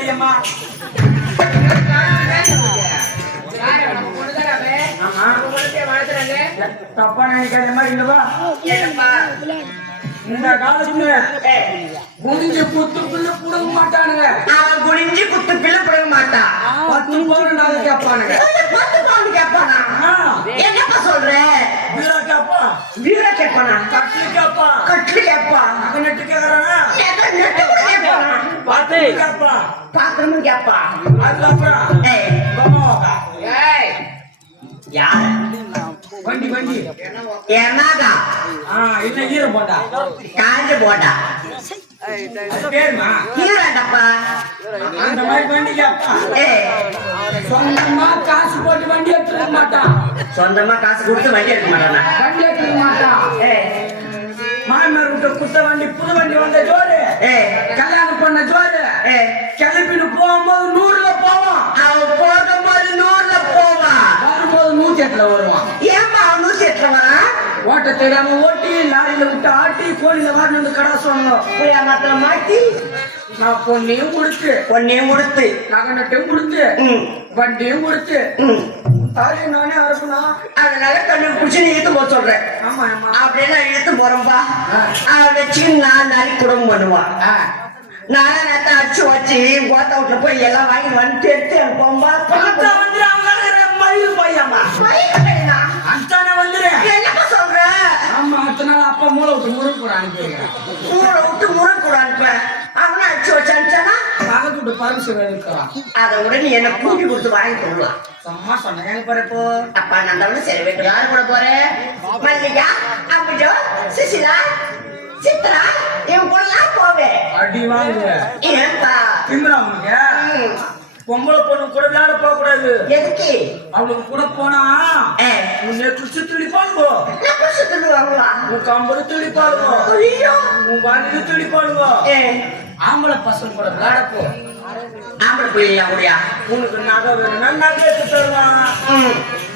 படியம்மா. தப்பா நினைக்காத மாதிரி இல்லவா? இந்த காலத்துல குனிஞ்சு குத்து பிள்ளை புடுங்க மாட்டானுங்க. அவன் குனிஞ்சு குத்து பிள்ளை புடுங்க மாட்டான். 10 பவுன் நாங்க கேட்பானுங்க. 10 பவுன் கேட்பானா? என்னப்பா சொல்ற? வீரா கேப்பா, வீரா கேட்பானா? கட்லி கேப்பா, கட்லி கேப்பா, நெட்டு கேக்குறானா, நெட்டு கேட்பானா, பாத்து கேப்பா, பாத்திரமும் கேப்பா. அதுக்கப்புறம் யாரு வண்டி வண்டி என்னடா? இல்ல ஈர போட்டா காஞ்ச போட்டா பேருமா ஈரண்டப்பா. அந்த மாதிரி வண்டி கேப்பா. சொந்தமா காசு போட்டு வண்டி எடுத்துக்க மாட்டான். சொந்தமா காசு கொடுத்து வண்டி எடுக்க மாட்டானா? வண்டி எடுத்துக்க மாட்டான். மாமனார் விட்டு குத்த வண்டி புது வண்டி வந்த ஜோரு, கல்யாணம் பண்ண ஜோரு, கிளப்பின்னு போகும்போது 100ல போவான். அவன் போகும்போது 100ல போவான், வரும்போது 108ல வருவான். ஏமா அவன் 108ல வரான்? ஓட்ட தெரியாம ஓட்டி லாரியில விட்டு ஆட்டி கோழில வாரி வந்து கடை சொன்னோம். போய் மாத்திர மாட்டி நான் பொண்ணையும் கொடுத்து நகை நட்டையும் கொடுத்து வண்டியும் கொடுத்து தாலியும் நானே அறுக்கணும். அதனால கண்ணு பிடிச்சி நீ இழுத்து போக சொல்றேன். ஆமா ஆமா அப்படின்னு நான் இழுத்து போறேன்பா. வச்சு 4 நாளைக்கு குடும்பம் பண்ணுவான். நான் நேரத்தை அடிச்சு வச்சு கோத்த வீட்டுல போய் எல்லாம் வாங்கி வந்து எடுத்து போம்பா. என்னப்பா சொல்ற? ஆமா அத்தனை நாள் அப்பா மூளை விட்டு முருங்க கூட அனுப்பிடுறேன். மூளை விட்டு முருங்க கூட அனுப்புறேன். அவனை அடிச்சு வச்சு அனுப்பிச்சானா பக்கத்து விட்டு பரமசிவன் இருக்கிறான். அதை விட நீ என்ன கூட்டி கொடுத்து வாங்கி போடலாம். சும்மா சொன்னேன். எனக்கு போறப்போ அப்பா நான் சரி வைக்க யாரு கூட போறேன்? மல்லிகா, அம்புஜோ, சுசிலா, சித்ரா இவன் கூட நான் போவேன். அடி வாங்குவேன். ஏன்பா திமுறா உனக்கு? பொம்பளை பொண்ணு கூட விளையாட போக கூடாது. எதுக்கு? அவளுக்கு கூட போனா உன்னை குச்சி துளிப்பாளுங்க, உன் கம்பரு துளிப்பாளுங்க, உன் வண்டி துளிப்பாளுங்க. ஆம்பளை பசங்க கூட விளையாட போ. ஆம்பளை போயிடலாம் அப்படியா? உனக்கு நகை வேணும்னா நகை எடுத்து தருவான்,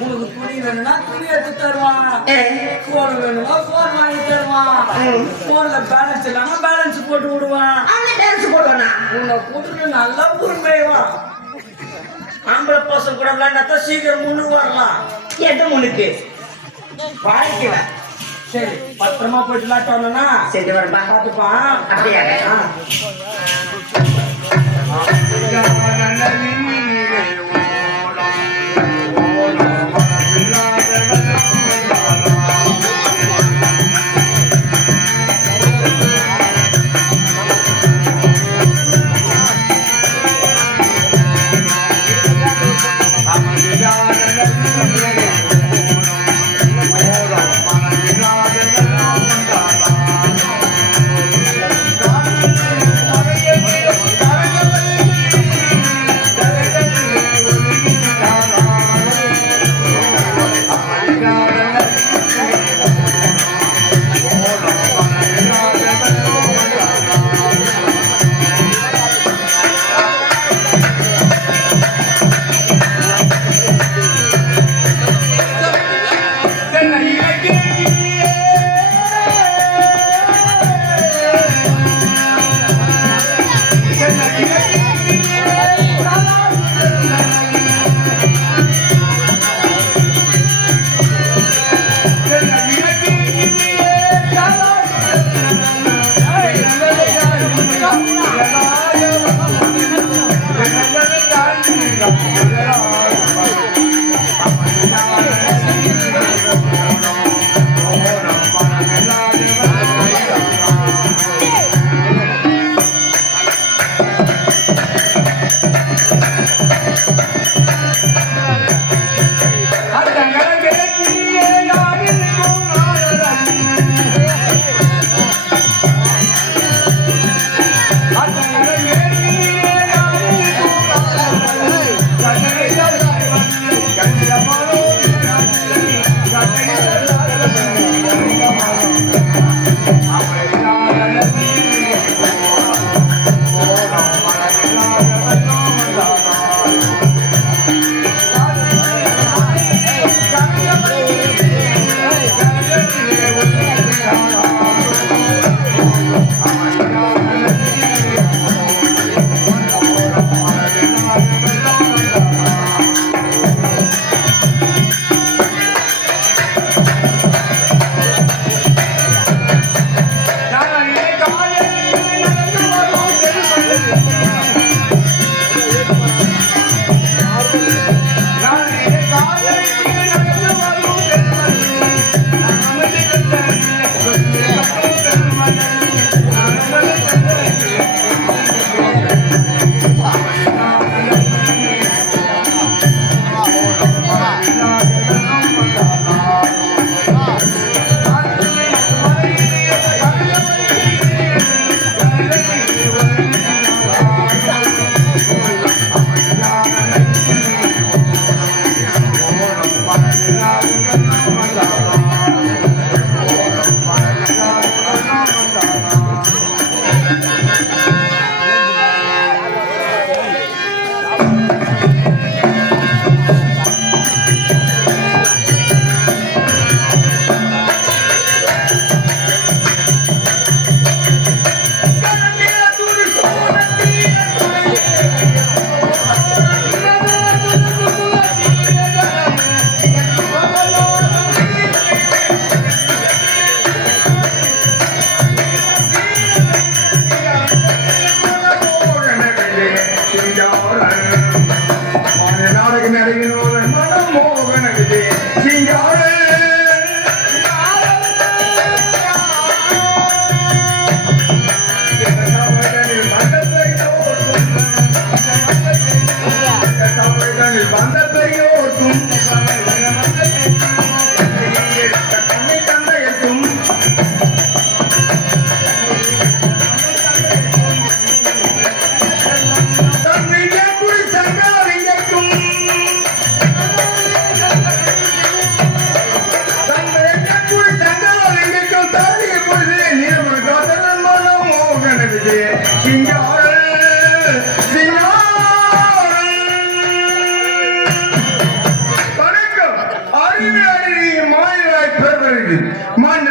உனக்கு துணி வேணும்னா துணி எடுத்து தருவான், போன் வேணும்னா போன் வாங்கி தருவான், போன்ல பேலன்ஸ் இல்லாம பேலன்ஸ் போட்டு விடுவான். உன்னை கூட்டு நல்லா பொறுமையாவான். ஆம்பளை பசங்க கூட விளையாண்டா சீக்கிரம் முன்னுக்கு வரலாம். எது முன்னுக்கு வாழ்க்கை சரி பத்திரமா போயிட்டு விளையாட்டு வரலன்னா சரி வரப்பா பார்த்துப்பான். அப்படியா?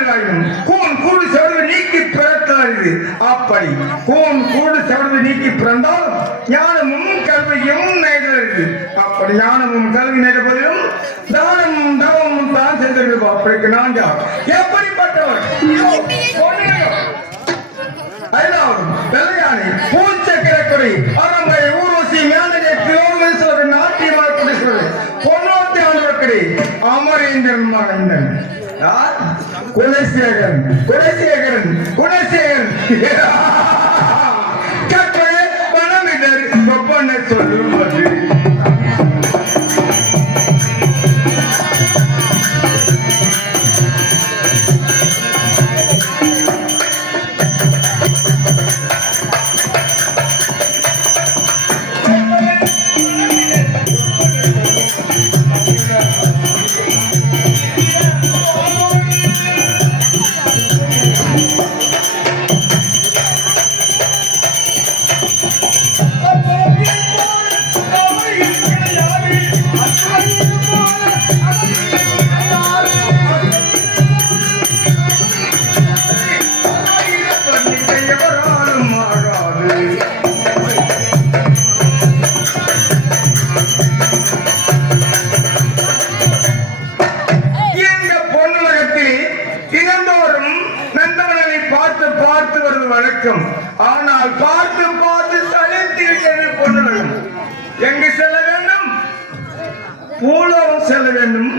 வாழ்வாயும் கூன் கூடு செவடு நீக்கி பிறத்தாது. அப்படி கூன் கூடு செவடு நீக்கி பிறந்தால் ஞானமும் கல்வியும் நேர்ந்தது. அப்படி ஞானமும் கல்வி நேர்ப்பதிலும் தானமும் தவமும் தான் சென்றிருப்போம். அப்படிக்கு நான் எப்படிப்பட்டவர்? வெள்ளையானை பூச்சக்கரை அரம்பை ஊர்வசி மேலே கிலோமீட்டர் நாட்டியமாக பொன்னோட்டி ஆண்டவர்கடை அமரேந்திரன் மகன் குலசேகரன் குலசேகரன் குலசேகரன் கற்ற பணமிடர் ஒப்பன சொல்லுவது. வழக்கம். ஆனால் பார்த்து பார்த்து சலித்திருக்கிறது பொண்ணுகளும். எங்கு செல்ல வேண்டும்? பூலோகம் செல்ல வேண்டும்,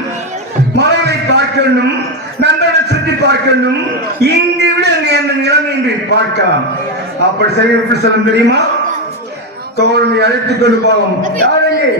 மலரை பார்க்க வேண்டும், நந்தனை சுற்றி பார்க்க வேண்டும். இங்கு விட என்ன நிலைமை என்று பார்க்கலாம். அப்படி சரி எப்படி செல்லும் தெரியுமா? தோழனை அழைத்துக் கொண்டு போகும். யாரெங்கே?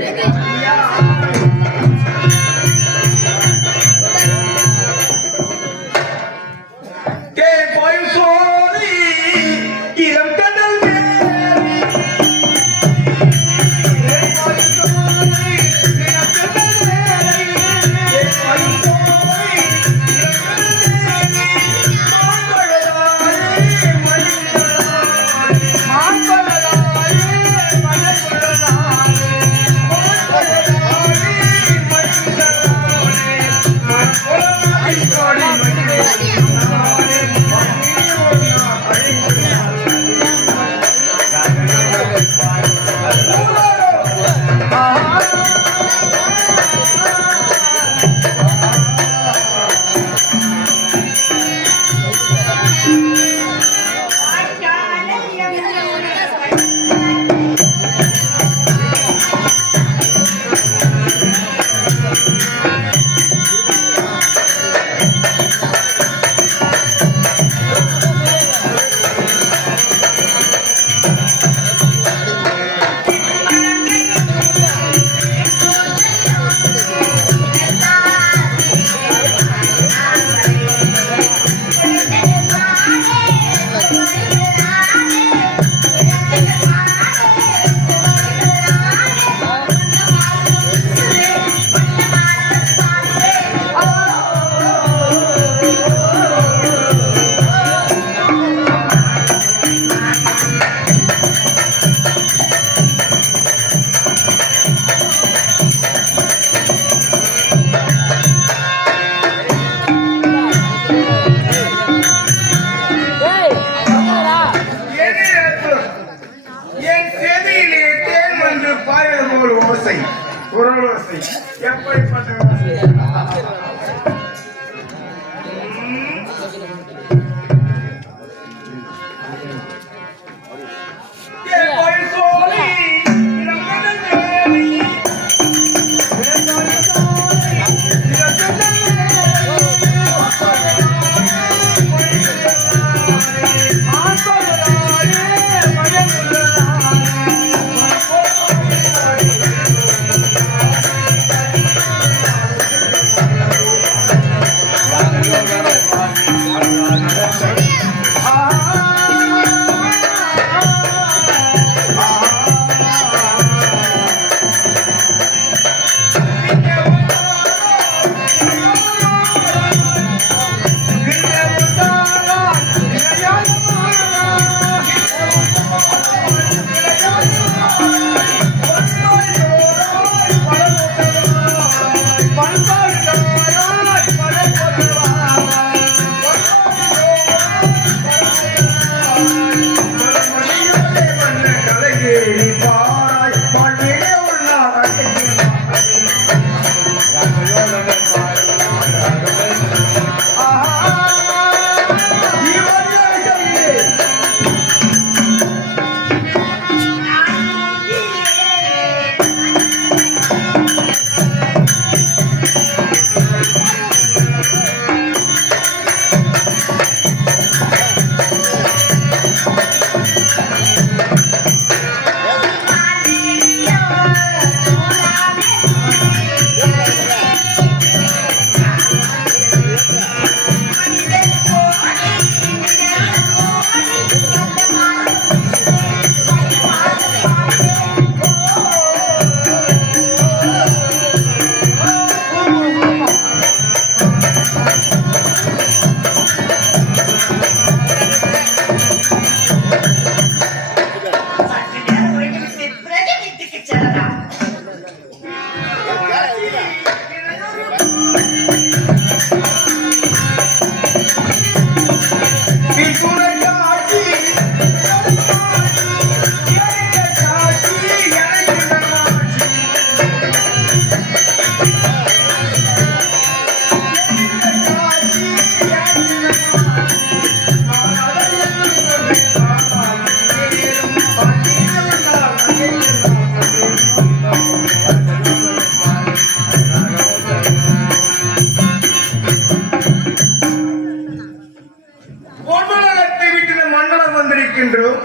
பொன்னுலகத்தை விட்டு மண்டலம் வந்திருக்கின்றோம்.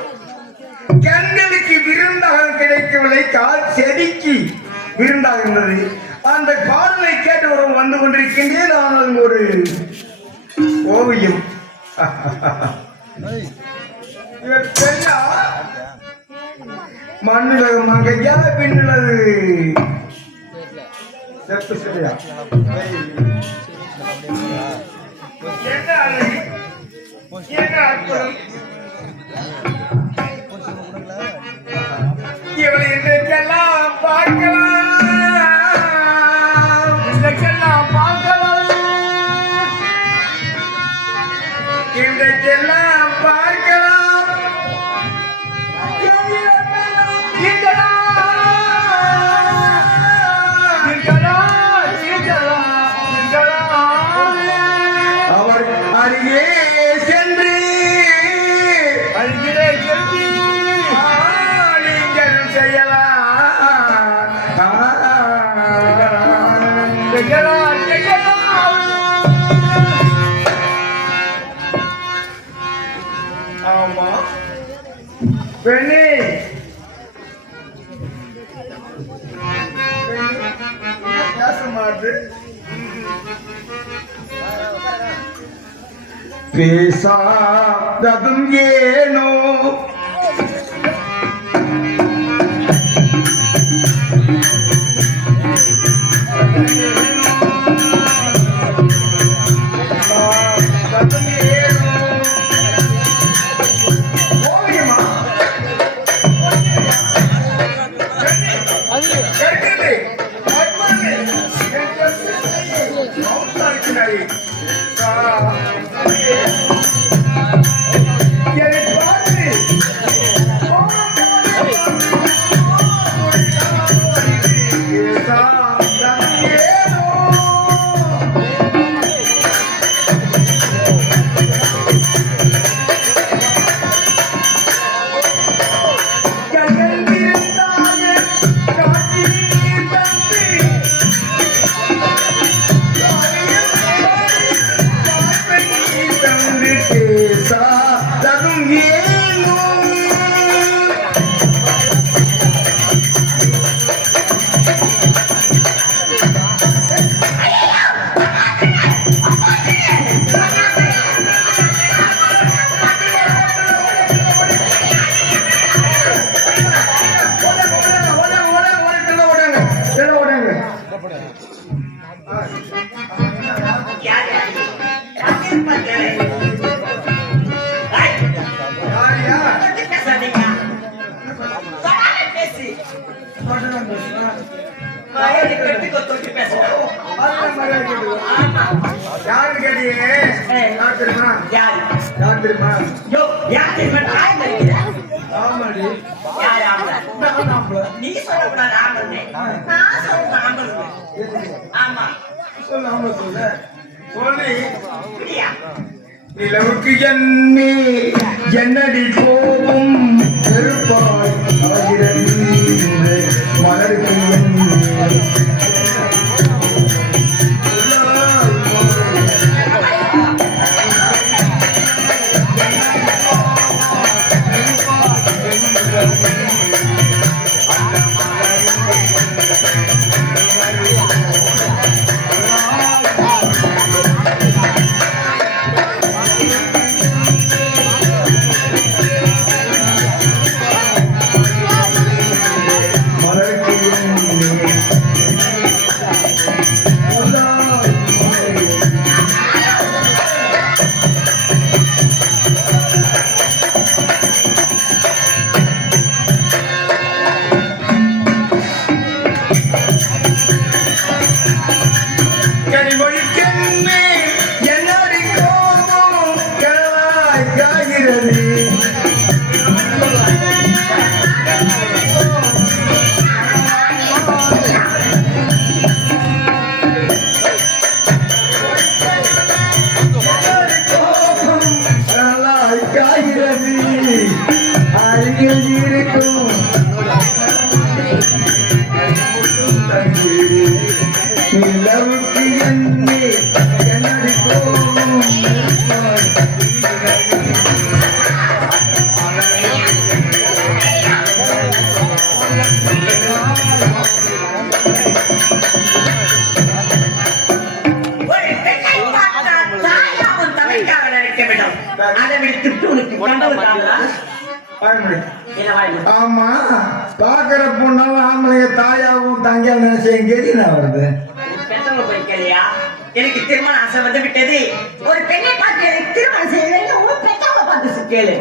கண்களுக்கு விருந்தாக கிடைக்கவில்லை, கால் செடிக்கு விருந்தாக இருந்தது. அந்த பாடலை கேட்டவரும் வந்து கொண்டிருக்கின்றேன். ஆனால் ஒரு ஓவியம் மண்ணுலகம் அங்கையா பின்னுள்ளது செப்பு சரியா என்ன அழகு, என்ன அற்புதம். இவளை இன்றைக்கெல்லாம் பார்க்கலாம், இன்றைக்கெல்லாம் பார்க்கலாம், இன்றைக்கெல்லாம் பார்க்கலாம். அவர் அருகே சென்று நீங்கள் செய்யலாம். ஆமா பெண்ணே, பேச மாட்டு, பேசாததும் ஏனோ யாரு கேட்டீங்க? யார் தெரியுமா? யார் தெரியுமா? ஆமாடி, நீ சொல்லக்கூடாது ஆம்பளை, நான் சொல்றேன் ஆம்பளை. ஆமா சொல்ல, ஆமா சொல்ல சொல்லி. நிலவுக்கு என்னே என்னடி கோபம் பெருப்பாய் ஆகிறது, மலருக்கு நிலவுக்கு என்னை என்னடி கோபம் வைக்க வேண்டும். அதை விடுத்துட்டு உனக்கு கனவு காணா? என்ன வாய்ப்பு? ஆமா, பாக்குற பொண்ணாவும் ஆம்பளைங்க தாயாவும் தங்கையாவும் நினைச்சு எங்க நான் வருது. பெற்றவங்க போய்க்கலையா? எனக்கு திருமண ஆசை வந்து விட்டது. ஒரு பெண்ணை பார்த்து எனக்கு திருமணம் செய்ய ஒரு பெற்றவங்க பார்த்து கேளு.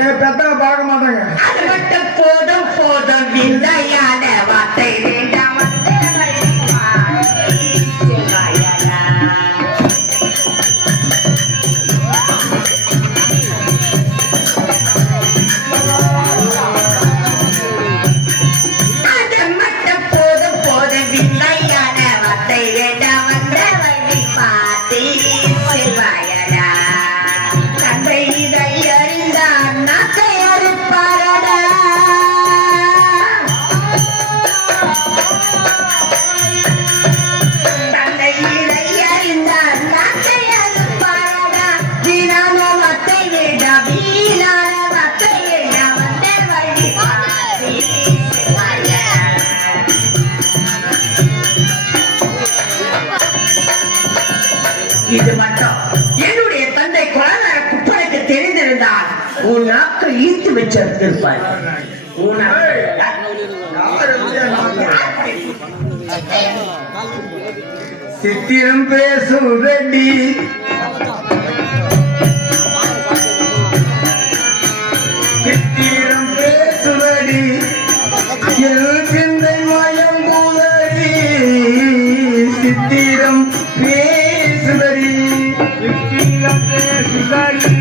என் பெத்தவங்க பார்க்க மாட்டாங்க. அது மட்டும் போதும் போதும் வில்லையான வார்த்தை வேண்டாம். இது மட்டும் என்னுடைய தந்தை கொலகார குப்பனுக்கு தெரிந்திருந்தால் உன் நாக்கு ஈர்த்து வச்சிருப்பார். சித்திரம் பேசுதடி சித்திரம் பேசுதடி என் சிந்தை மயம் கூதடி சித்திரம் பேசுதடி சித்திரம் பேசுதடி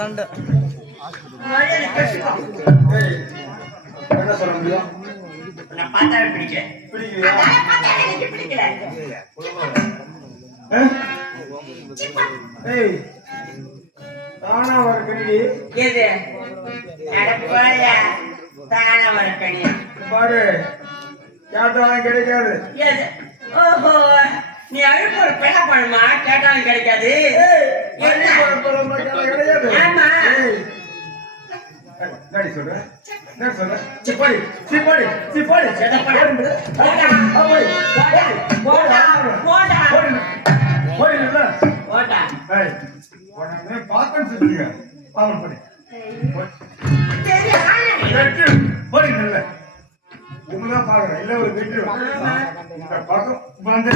சண்டை என்ன சொல்ல முடியும்? தானா வர கணிடி பாரு கேட்டாலும் கிடைக்காது. ஓஹோ, நீ அழுப்பு ஒரு பெண்ண பண்ணுமா? கேட்டாலும் கிடைக்காது. ஆமா சொல்ற சிப்பாடி சிப்பாடி சிப்பாடி பார்த்தேன்னு சொல்லுங்க. பாவம் பண்ணி போடி நல்ல உங்களா பாக்குறேன். இல்ல ஒரு வீட்டு பக்கம் வந்து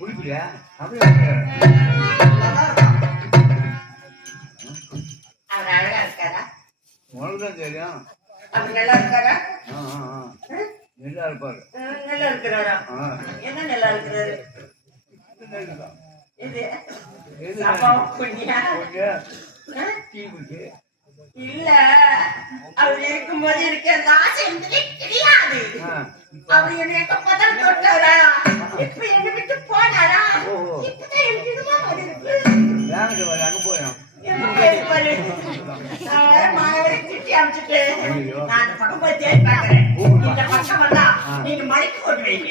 பிடிக்கலையா? அவர் அழகா இருக்காரா? உனக்குதான் தெரியும். அவர் நல்லா இருக்காரா? நல்லா இருப்பாரு. நல்லா இருக்கிறாரா? என்ன நல்லா இருக்கிறாரு? இது சம்பவம் புண்ணியா? இல்ல அவர் இருக்கும்போது எனக்கு அந்த ஆசை இருந்ததே கிடையாது. அவர் என்னை எப்ப பார்த்தாலும் தொட்டாரா, இப்ப என்னை விட்டு போனாரா, இப்பதான் எனக்கு இதுமா வருது. திட்டி அமைச்சிட்டு நான் அந்த பக்கம் போய் தேடி பாக்குறேன். இந்த பக்கம் வந்தா நீங்க மடிக்கு போட்டு வைங்க.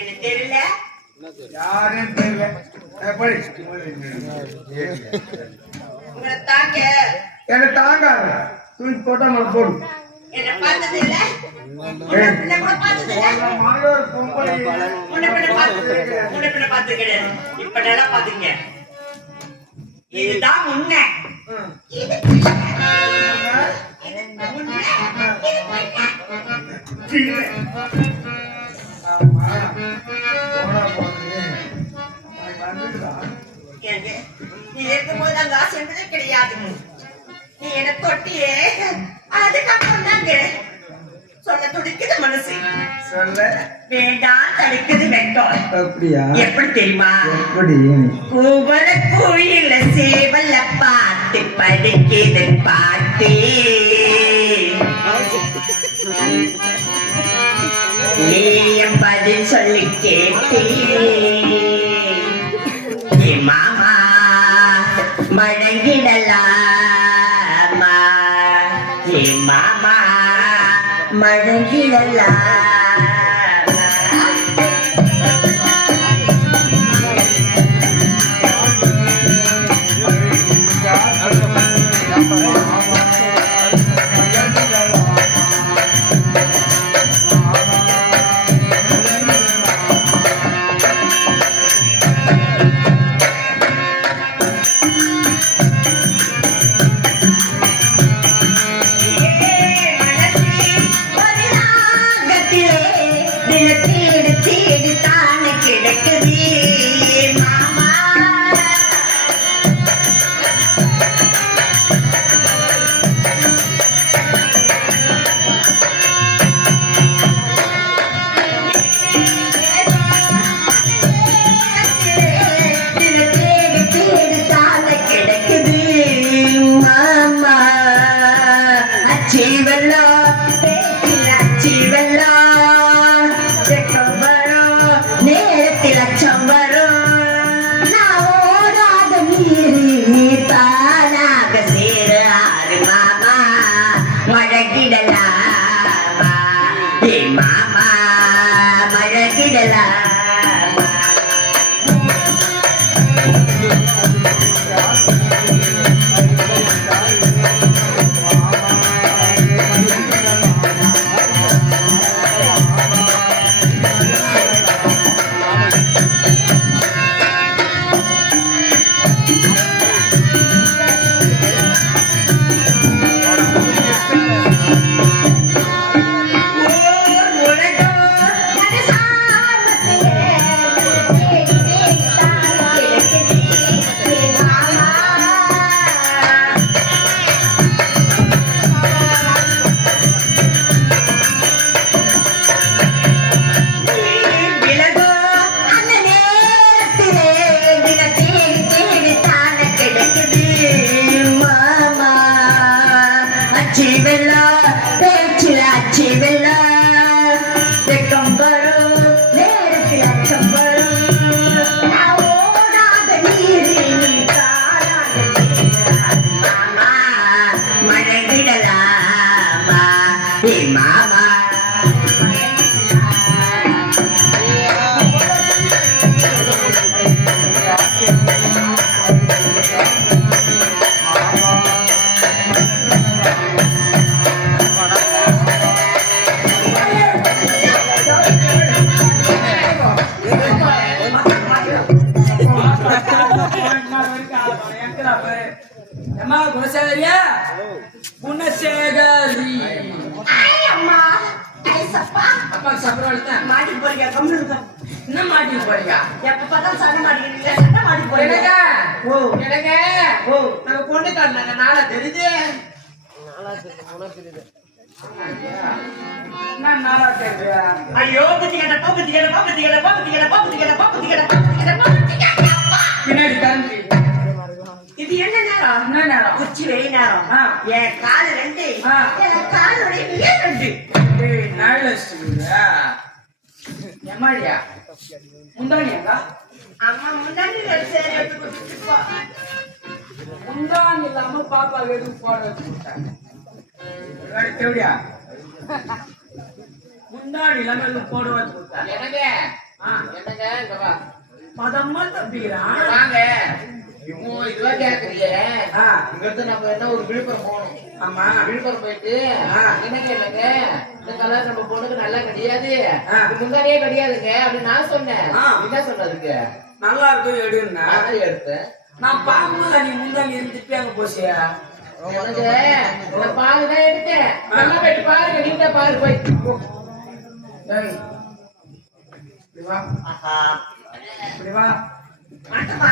எனக்கு தெரியல, யாரும் தெரியல. உங்களை தாங்க என்ன தாங்காத தூக்கி போட்டா நம்ம போடும். என்ன பார்த்தது இல்ல, உன்னை கூட பார்த்தது இல்ல, மகளோட பொம்பளை உன்னை பின்ன பார்த்தது கிடையாது. இப்ப நல்லா பாத்துங்க. இதுதான் முன்ன, இது நீ இருக்கும்போது அந்த ஆசை என்பதே கிடையாது. நீ என்ன தொட்டியே, அதுக்கப்புறம் தாங்க சொல்ல துடிக்குது மனசு, சொல்ல வேண்டாம் தடுக்குது வெட்டம். அப்படியா? எப்படி தெரியுமா? எப்படி? கூவர கோயில சேவல பாட்டு படிக்குது பாட்டு, நீயும் பதில் சொல்லி கேட்டே. மாமா மடங்கிடலாமா, ஏ மாமா மடங்கிடலாமா. குணசேகரியா குணசேகரி அம்மா ஐசப்பா அப்பாக்கு சப்பரம் எடுத்தேன். மாடி போறியா கம்முனு என்ன மாட்டிட்டு போறீங்க? எப்ப பார்த்தாலும் சண்டை மாட்டிக்கிறீங்க சண்டை மாட்டி போறீங்க ஓ எனக்கு ஓ நாங்க பொண்ணு காட்டினாங்க நாளா தெரியுது. நான் நாளா தெரியுது. ஐயோ பத்திக்கடப்பா பின்னாடி கரண்டி இது என்ன நேரம் என்ன நேரம்? உச்சி வெயில் நேரம் என் கால் ரெண்டு என் காலுடைய ரெண்டு எம்மாடியா முந்தானியாக்கா? அம்மா முன்னாடி சரி எடுத்து கொடுத்துப்பா முந்தானி இல்லாம பாப்பா எதுவும் போட வச்சு கொடுத்தாங்க. எப்படியா முந்தானி இல்லாம எதுவும் போட வச்சு கொடுத்தாங்க. என்னங்க இங்க வா. பதமா தப்பிக்கிறான். வாங்க இதுவா கேக்குறீங்க. இங்க இருந்து நம்ம என்ன ஒரு விழுப்புரம் போகணும். ஆமா விழுப்புரம் போயிட்டு என்னங்க இல்லைங்க இந்த கலர் நம்ம பொண்ணுக்கு நல்லா கிடையாது முன்னாடியே கிடையாதுங்க அப்படின்னு நான் சொன்னேன். என்ன சொன்னதுக்கு நல்லா இருக்கும் எடுன்னா நான் எடுத்தேன். நான் பார்க்கும்போது நீ முந்தானி இருந்துட்டு அங்க போசியா உனக்கு நான் பாருதான் எடுத்தேன். நல்லா போயிட்டு பாருங்க. நீங்க பாரு போய் இப்படி வா இப்படி வா மாட்டமா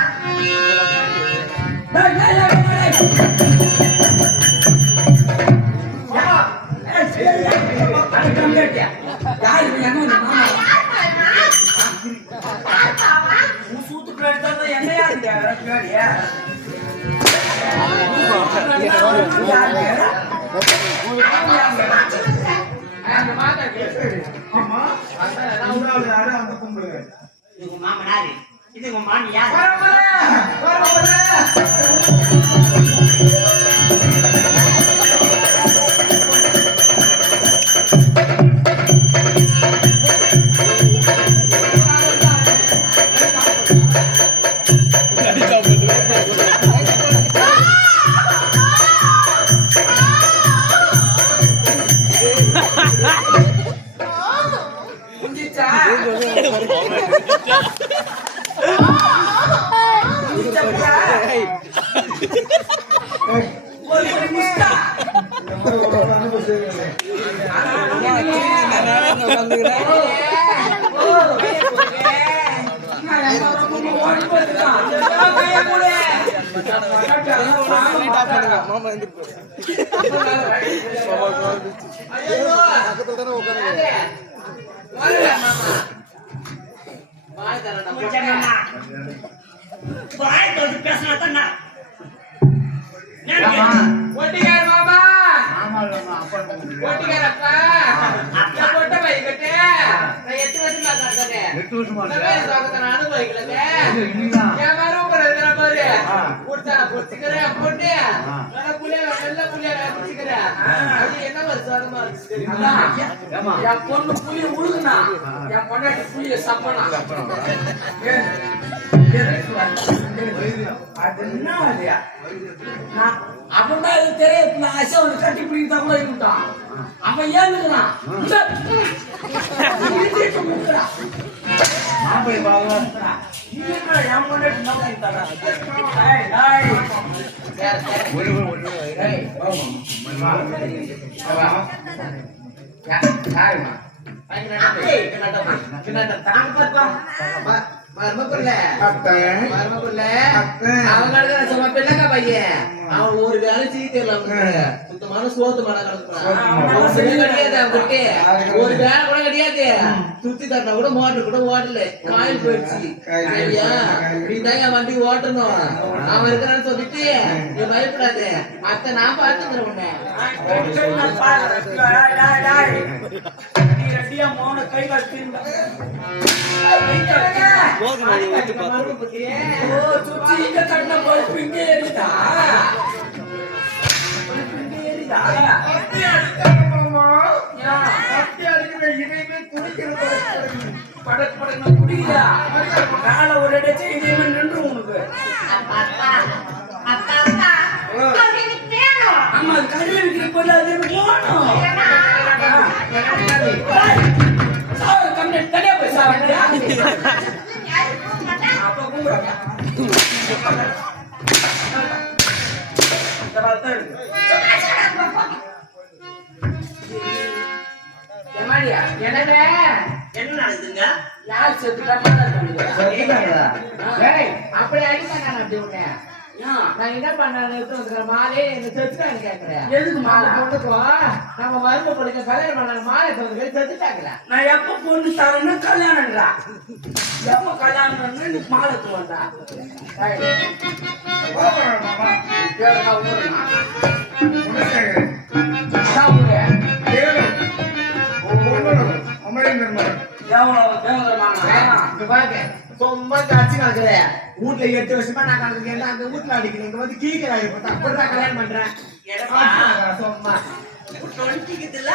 இது மாமனாரு இது உங்க மாமியா என் பொண்ணு புளிய உழுகுனா என் பொண்டாட்டி புளிய சப்பனா அது என்ன இல்லையா அப்படின்னா இது தெரியாது. நான் ஆசை வந்து கட்டி பிடிக்கிட்டா கூட இருக்கான். அவன் ஏந்துக்கிறான் அவன் ஒரு வேலை செய்ய தெரியல. சுத்தமான சோத்து மழை கிடக்குறான். ஒரு வேலை கூட கிடையாது. சுத்தி தட்டினா கூட மோட்டர் கூட ஓடல. காயில் போயிடுச்சு. சரியா நீதான் என் வண்டி ஓட்டணும். அவன் இருக்கிறான்னு சொல்லிட்டு நீ பயப்படாத. அத்தை நான் பாத்துக்கிறேன் உன்னை. கை கட்டி ஒரு நின்று உனக்கு ஆமா கல்வி போல தனியா போய் சாப்பிடுறியா அப்ப இந்த பார்த்தா இருக்கு. எம்மாடியா, என்னங்க என்ன நடக்குதுங்க? யார் செத்துட்டா மாதிரி பண்ணுது? ஏய், அப்படி அடிப்பேன் நான் அப்படி உன்னை. ஏன்? நான் என்ன பண்ண மாலே என்ன செத்துட்டான்னு கேக்குறேன். எதுக்கு மாலை? பொண்ணுக்கும் நம்ம மரும பொண்ணுக்கு கல்யாணம் பண்ண மாலை சொல்றது செத்துட்டாங்களா? நான் எப்ப பொண்ணு தரேன்னு கல்யாணம்டா. எப்ப கல்யாணம் பண்ணு நீ மாலை தூண்டா. மாமா கேளுங்க ஊருமா. குணசேகரன் அதான் ஊரு. கேளும் ஒவ்வொன்றும் அமரேந்திரன் மகன் எவ்வளவு தேவதரமான இங்க பாருங்க, சும்மா காட்சி நடக்குற வீட்டுல 8 வருஷமா நான் கணக்கு அந்த வீட்டுல அடிக்கிறேன். இங்க வந்து கீழ்க்கிறாங்க. இப்ப அப்படிதான் கல்யாணம் பண்றேன். எடப்பா, சும்மா தொலைச்சிக்குதுல?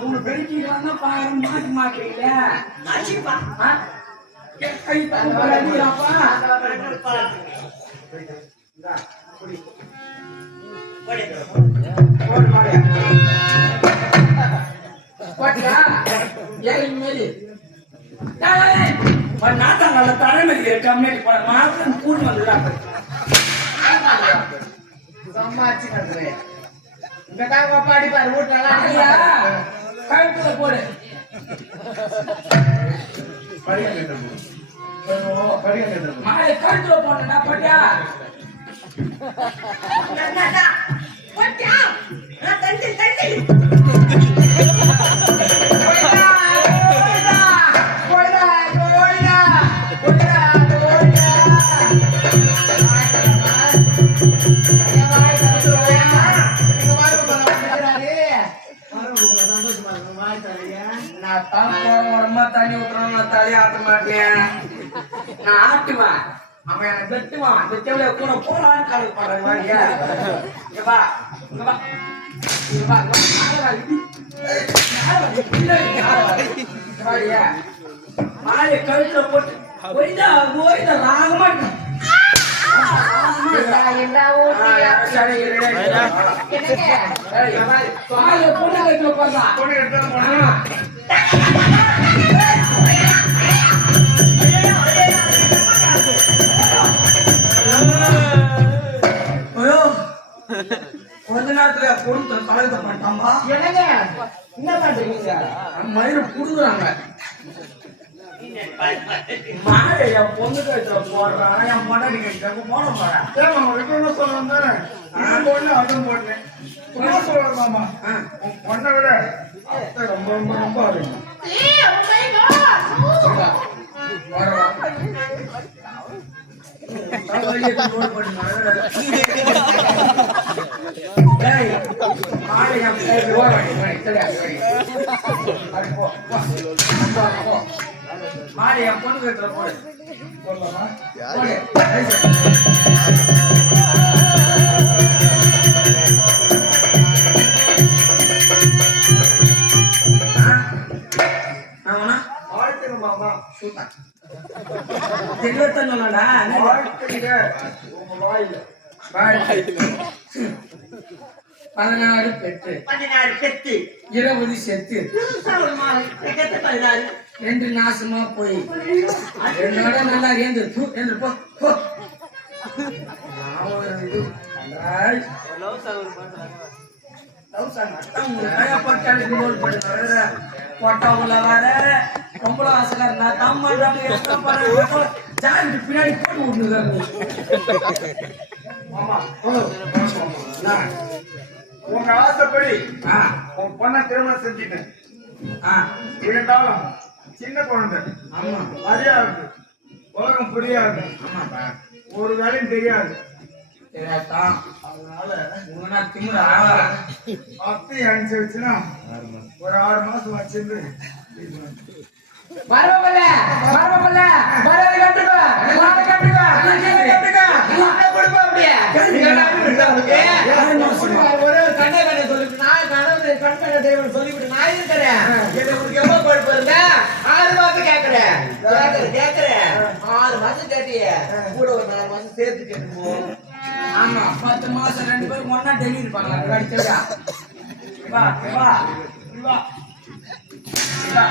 மூணு பெருக்கிலாம் பாரு மாட்டி மாட்டீங்கள. ஆச்சுப்பா. கை தகுப்பாப்பா. போடு மாடியா. போட்டியா? ஏன் மேலி நாட்டாங்கல்ல தலைமைக்கு கம்மியாட்டி போட மாசம் கூட்டு வந்துடுறாங்க. சும்மா அடிச்சு நடக்குறேன். இங்க தான் பாப்பா அடிப்பாரு வீட்டுல ஐயா, எல்லாம். கழுத்துல போடு. மாலை கழுத்துல போட்டா போட்டியா? என்னடா? போட்டியா? நான் தட்டி தட்டி. நான் தரமா தண்ணி ஊத்துறோம், நான் தலையை ஆட்ட மாட்டேன். நான் ஆட்டுவேன், அவன் எனக்கு வெட்டுவான். அந்த செவலைய கூட போறான்னு கணக்கு பாடுறேன். வாடியா, இங்க வா, இங்க வா, இங்க வா, இங்க வா. மேல வா, இப்படி. மேல வா, இப்படி தான் இருக்கு, மேல வா. இங்க வாடியா, மாலையை கழுத்துல போட்டு ஒய்தா ஒய்தா ராகமா இருக்கு. சரி, மாலையை பொண்ணு கழுத்துல போடுறா. பொண்ணு எடுத்து போனா ஐயோ, கொஞ்ச நேரத்துல பொண்ணு கலக்க மாட்டாமா. என்னங்க என்ன பண்றீங்க? மயிறு புடுங்குறாங்க. மாலை என் பொண்ணு கழுத்துல போடுறான், என் பொண்டாட்டி கழுத்துல போட போறேன். ஏன் மாமா விட்டு சொல்ல வந்தேன் நான் பொண்ணு அதுவும் போட்டேன் என்ன சொல்றாரு மாமா உன் பொண்ணை விட அத்தை ரொம்ப ரொம்ப ரொம்ப அருமை ஏய், oh my God. மாலை என் பொண்ணு கழுத்துல போடு. சொல்லலாமா போடு. வாழ்த்துங்க மாமா தெளிவத்தா வாழ்த்துங்க உங்க வாயில 16 பெற்று 14 பெத்து. 20 செத்து சொல்லுமா, எக்கத்து 16. 2 நாசமா போய் என்னோட நல்லா ஏந்து என்று போ போ. நான் ஒரு இது ஐய். லவ் சாங் அதான் உங்களுக்கு நிறைய பாட்டு ரோல் பண்ணுங்க. போட்டோவுல வர ரொம்ப ஆசையா இருந்தா தம் பண்றாங்க, எக்ஸ்ட்ரா பண்றாங்க, ஜாக்கெட் பின்னாடி போட்டு விட்டுருக்காங்க. மாமா ஓ நான் உங்க ஆசைப்படி ஆ உன் பொண்ணை திருமணம் செஞ்சுட்டேன் ஆ இருந்தாலும் சின்ன குழந்தை ஆமா அறியா இருக்கு உலகம் புரியாது ஆமாப்பா ஒரு வேலையும் தெரியாது சரியாத்தான். அதனால உங்கன்னா திமுறா அத்தை அனுசரிச்சுன்னா ஒரு 6 மாசம் வச்சிருந்து வரவல்ல வரவல்ல வரது கட்டுப்பா வாட கட்டுப்பா கட்டுப்பா என்ன கொடுப்பா அப்படியே ஒரே ஒரு கண்ணை சொல்லிட்டு நான் கணவன் கண்கண்ண தேவன் சொல்லிவிட்டு நான் இருக்கிறேன். எனக்கு எவ்வளவு கொடுப்பு இருந்தா 6 மாசம் கேட்கிறேன் 6 மாசம் கேட்டிய கூட ஒரு 4 மாசம் சேர்த்து கேட்டுப்போம். ஆமா 10 மாசம் 2 பேரும் ஒண்ணா டெல்லி இருப்பாங்க. கடிச்சா வா வா வா வா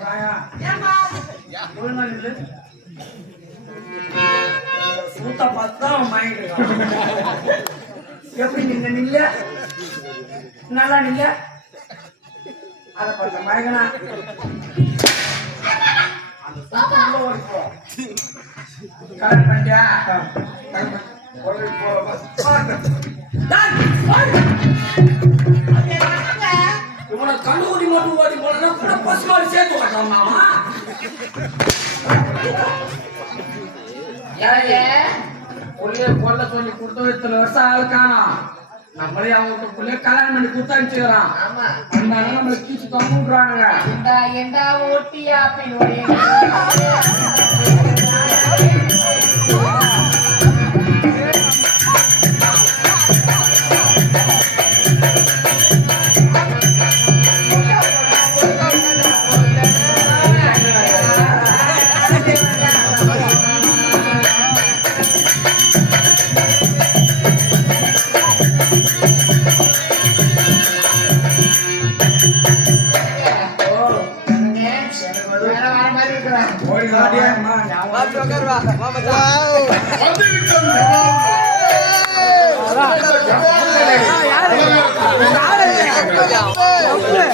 வாயா ஒழுங்கா நில்லு. எப்படி நின்ன நில்ல நல்லா நில்ல அத பார்த்த மயங்கனா கரெக்ட் பண்ணியா இவனை கண்டுகுடி மட்டும் ஓடி போனா கூட பஸ் மாதிரி சேர்த்து ஓட்டலாமா கொல்ல சொல்லி கொடுத்து இத்தனை வருஷம் ஆள் காணோம் நம்மளே அவங்க பிள்ளைய கல்யாணம் பண்ணி கொடுத்து அனுப்பிச்சுக்கிறான் அந்த நம்மளை கீச்சு தொங்க விடுறாங்க எண்டா ஓட்டியா அப்படின்னு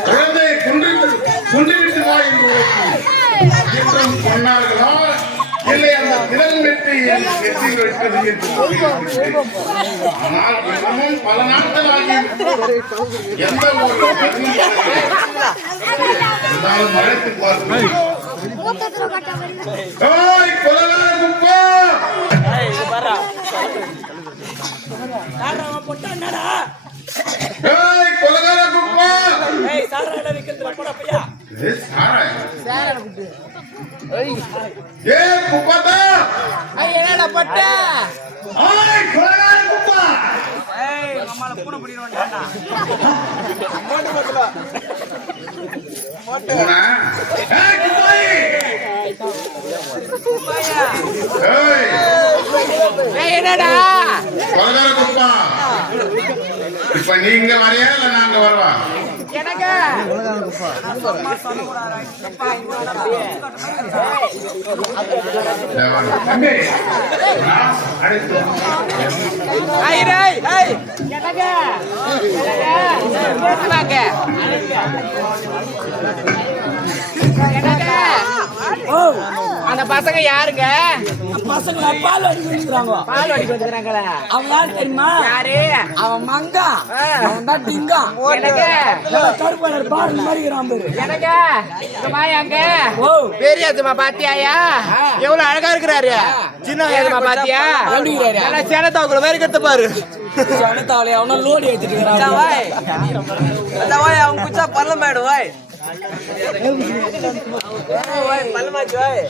குழந்தையை கொன்றுவிட்டு வா என்று என்றும் சொன்னார்களா இல்லை அந்த திறன் வெற்றி வைப்பது என்று ஆனால் இன்னமும் பல நாட்கள் ஆகி எந்த ஒரு மறைத்து பார்த்து இப்ப நீங்க வரையா இல்ல நாங்க வருவா அந்த பசங்க யாருங்க? பசங்க பால் அடிக்க வந்துக்கிறாங்க. பால் அடிக்க வந்துக்கிறாங்களா? அவன் யாரு தெரியுமா? யாரு? அவன் மங்கா. அவன் தான் டிங்கா. எனக்கு கருப்பாளர் பால் மாதிரிக்கிறான் பேரு. எனக்கு மாயாங்க பெரியாதுமா பாத்தியாயா? எவ்வளவு அழகா இருக்கிறாரு. சின்ன வயதுமா பாத்தியா? எப்படி இருக்கிறாரு? நல்லா சேனத்தாவுக்குள்ள மாதிரி கத்து பாரு. சேனத்தாவளே அவன லோடி ஏத்திட்டு இருக்கான். அவன் குச்சா பள்ளம் போயிடு வாய். பள்ளமாச்சு வாய்.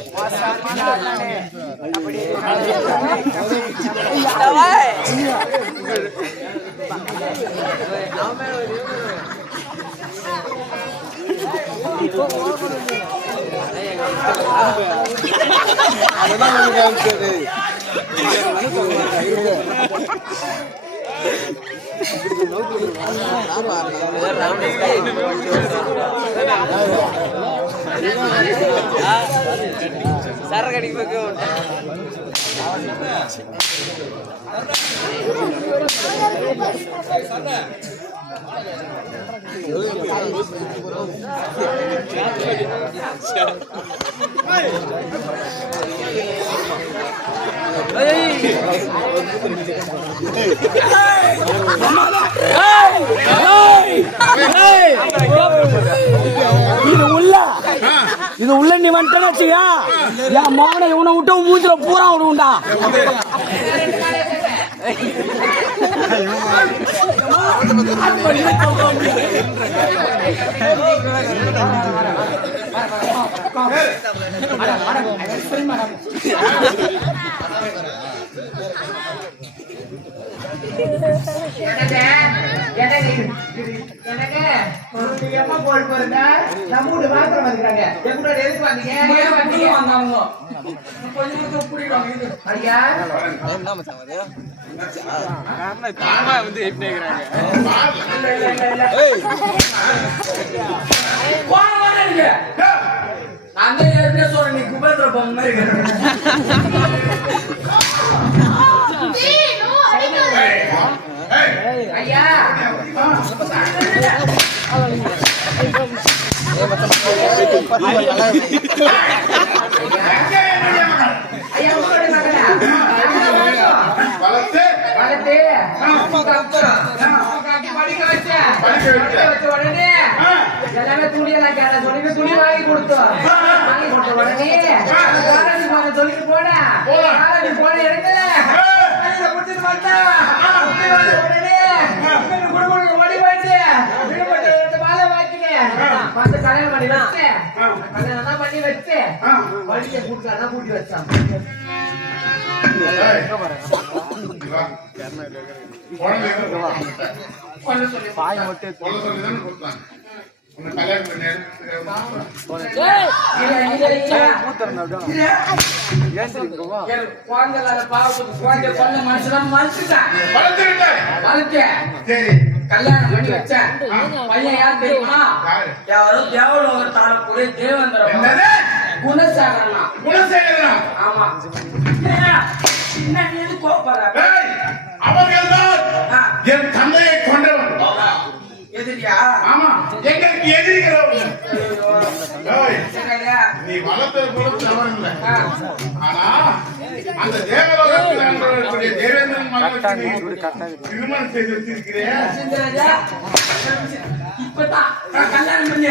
சரகடிக்கு இது உள்ள நீ வந்துட்டா என் மகனை இவனை விட்டு மூஞ்சில பூரா விடுண்டா. எப்ப போல் போறீங்க? நம்ம வீட்டு வாசல் வந்துக்கிறாங்க. எப்படி எதுக்கு வந்தீங்க? ஏன் வந்தீங்க? ஐயா அந்த சொல்றேன் நீ குபேந்திர பொம்மை மாதிரி ஏய் ஐயா உங்களுடைய மகளா வளர்த்து வளர்த்து படிக்க வச்ச உடனே எல்லாமே துணியெல்லாம் கேட்ட சொல்லி துணி வாங்கி கொடுத்த உடனே காலேஜ் போன சொல்லிட்டு போன காலேஜ் போன இடத்துல குடிச்சிட்டு வந்தா உடனே குடும்பம் ஓடி போயிட்டு மாலை வாங்கினேன் வந்து கல்யாணம் பண்ணி வச்சேன் கல்யாணம் தான் பண்ணி வச்சு வழியை கூட்டாதான் கூட்டி வச்சான் கல்யாணம் பண்ணி வச்சேன் பையன் யார் தெரியுமா? யாரோ தேவலோகத்தால கூட தேவேந்திர குணசேகரனா. ஆமா என்ன கோபப்படுற? அவர்கள்தான் என் தந்தையை கொண்டவன். எதிரியா? ஆமா, எங்களுக்கு எதிரிக்கிறவன். நீ வளர்த்தது கூட தவறில்லை. ஆனா அந்த தேவலோகத்தில் அன்பர்களுடைய தேவேந்திரன் மகளுக்கு திருமணம் செய்து வச்சிருக்கிறேன். இப்பதான் கல்யாணம் பண்ணி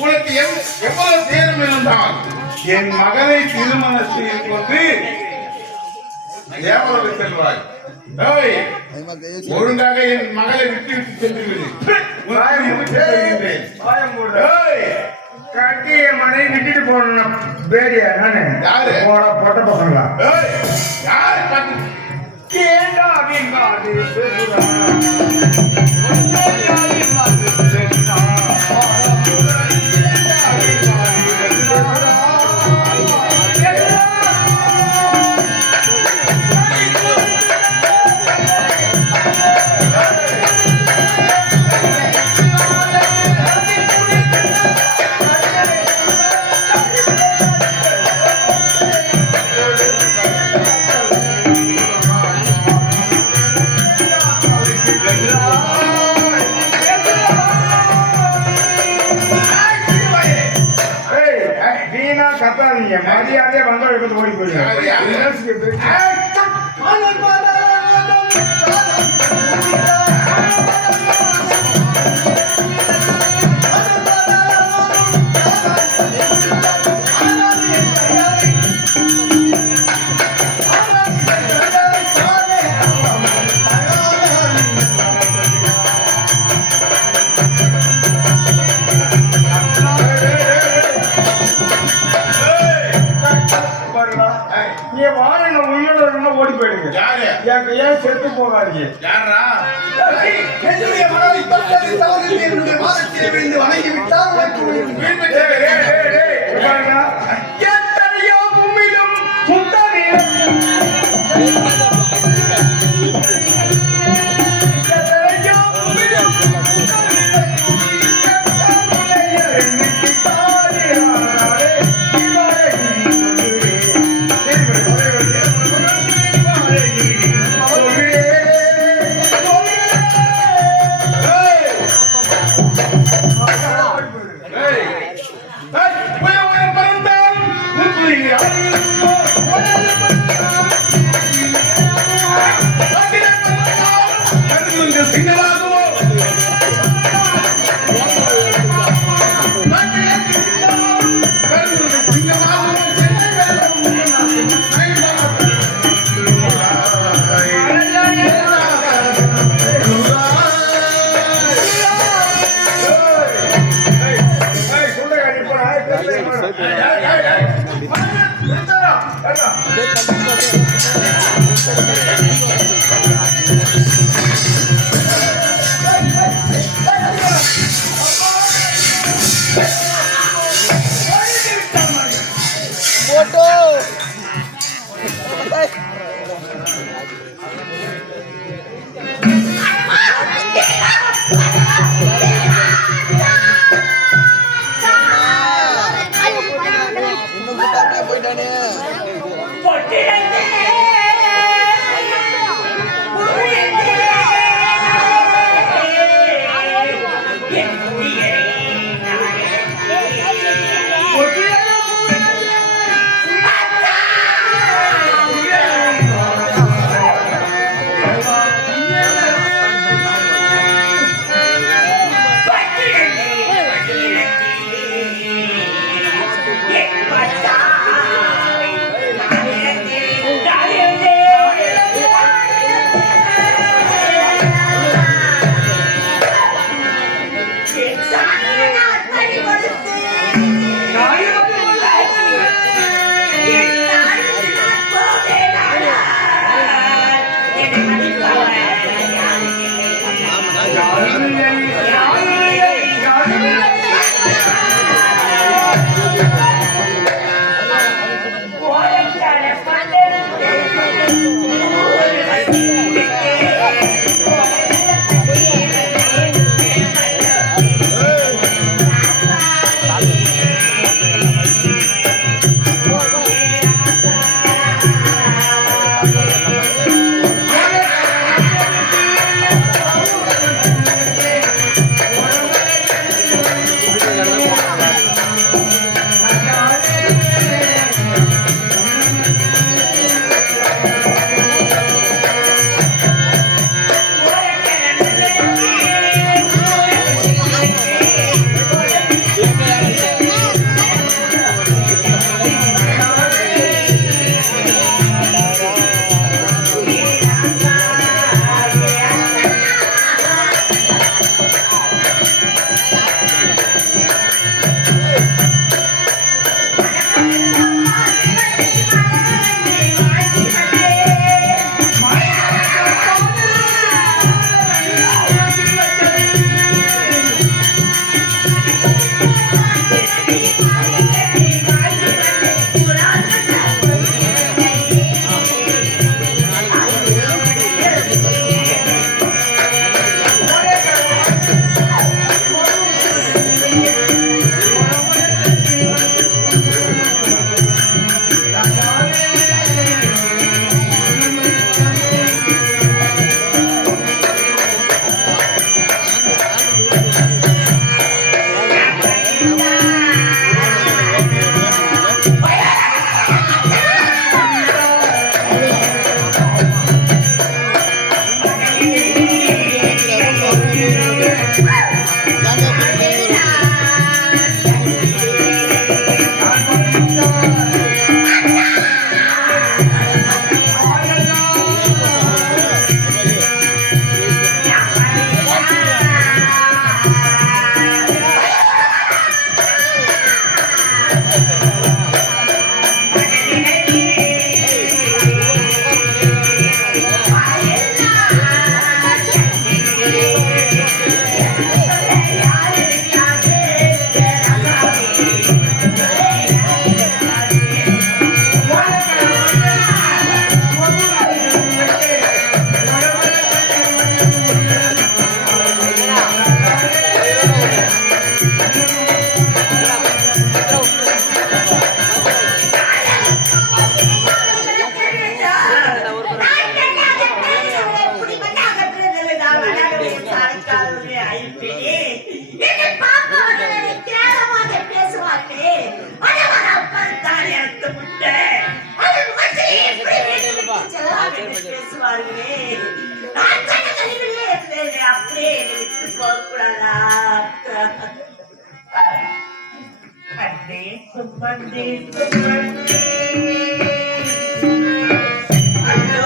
உனக்கு எவ்வளவு நேரம் இருந்தால் என் மகளை திருமணம் செய்து கொண்டு தேவலோகம் செல்வாய். ஏய், ஒழுங்காக என் மகளை விட்டு விட்டு சென்று விடு. ஏய், கட்டிய மனைவி விட்டுட்டு போன பேடியா நானு யாரு? போட பொட்ட பசங்களா ஏய், யார் பார்த்து கேண்டா அப்படின்னா அது பேசுறா. கத்தாதீங்க, மரியாதையா வந்தா எடுத்து ஓடி போயிருங்க. நீ வாழ உயிரோட இருந்தா ஓடி போயிடுங்க. யாரு? ஏன் செத்து போகாதீங்க. யாரா? என்னுடைய மனதை தொட்டது தவறில்லை, என்னுடைய பாதத்திலே விழுந்து வணங்கி விட்டால் உனக்கு உயிர். எத்தனையோ பூமியிலும் சொல்லுங்க. பாருங்களே நான் சொன்ன கனிவிலே இருந்தேன் அப்படியே என்னை விட்டு போகக்கூடாதா அண்டே சுமந்தே சுமந்தே அண்டோ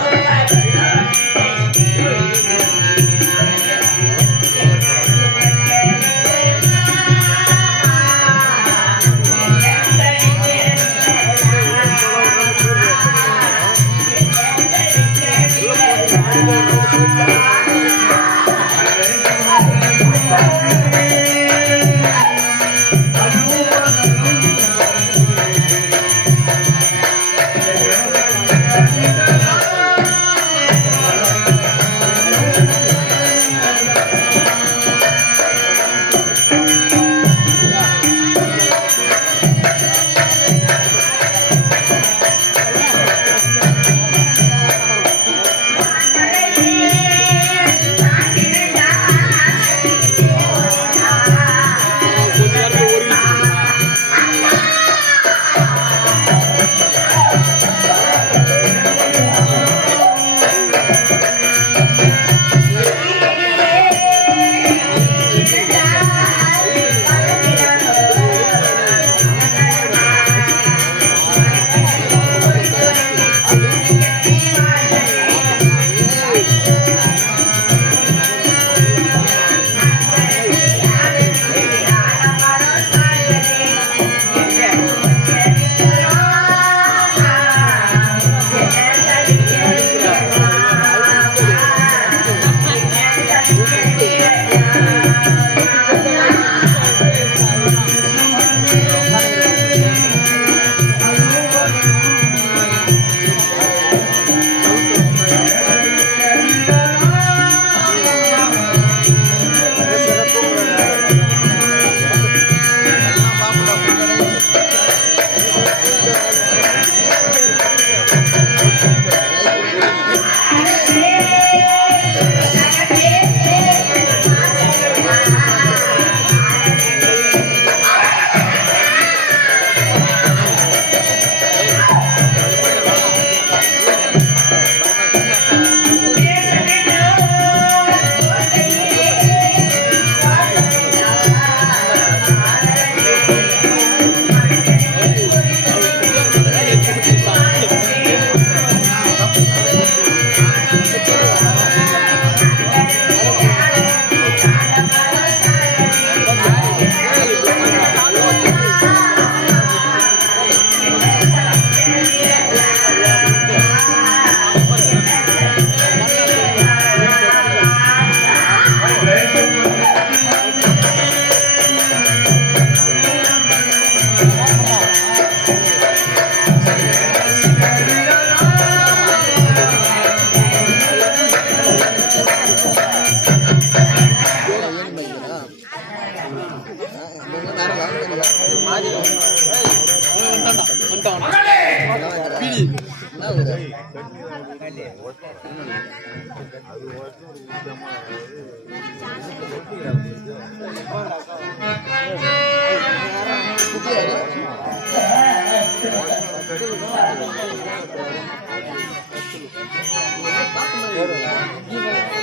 Thank you.